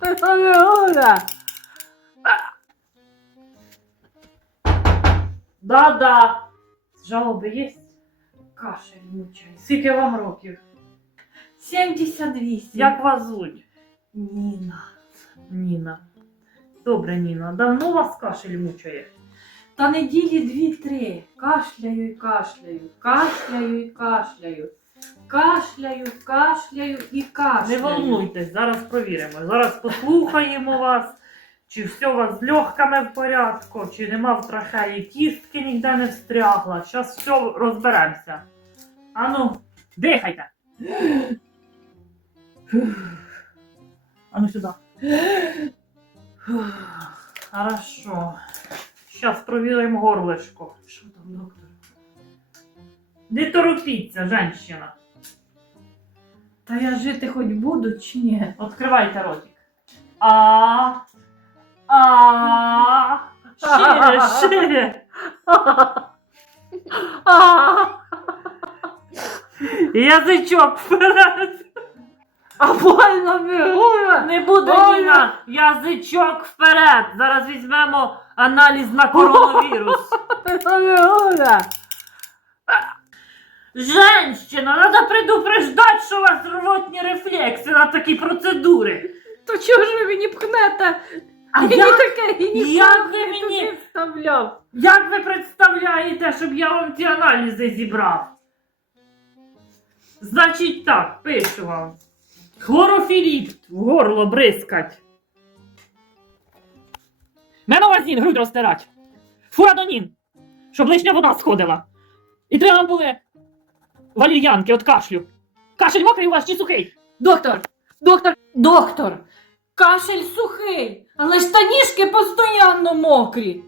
Це не Оля. Да-да. Жалоби є? Кашель мучає. Скільки вам років? 78. Як вас звуть? Ніна. Ніна. Добре, Ніна. Давно вас кашель мучає? Та неділі дві-три. Кашляю і кашляю, кашляю і кашляю. Кашляю, кашляю і кашляю. Не волнуйтесь, зараз провіримо. Зараз послухаємо вас, чи все у вас з легками в порядку, чи нема в трахеї кістки ніде не встрягла. Зараз все розберемося. Ану, дихайте. Ану сюди. Хорошо. Зараз провіримо горлишко. Що там, доктор? Не торопіться, женщина. Та я жити хоч буду чи ні? Откривайте ротик. А. А. Шире, шире. Язичок вперед. А больно бігує! Не буде Ой. Ніна. Язичок вперед. Зараз візьмемо аналіз на коронавірус. Оля! Женщина, треба предупреждати, що у вас рвотні рефлекси на такі процедури. То чого ж ви мені пхнете? А Мені як, таке і як ви мені представляв. Як ви представляєте, щоб я вам ці аналізи зібрав? Значить так, пишу вам. Хлорофіліпт в горло бризкать. Меновазін грудь розтирать. Фурадонін, щоб лишня вода сходила. І треба були валір'янки от кашлю. Кашель мокрий у вас чи сухий? Доктор, доктор, доктор, кашель сухий, але штанішки постійно мокрі.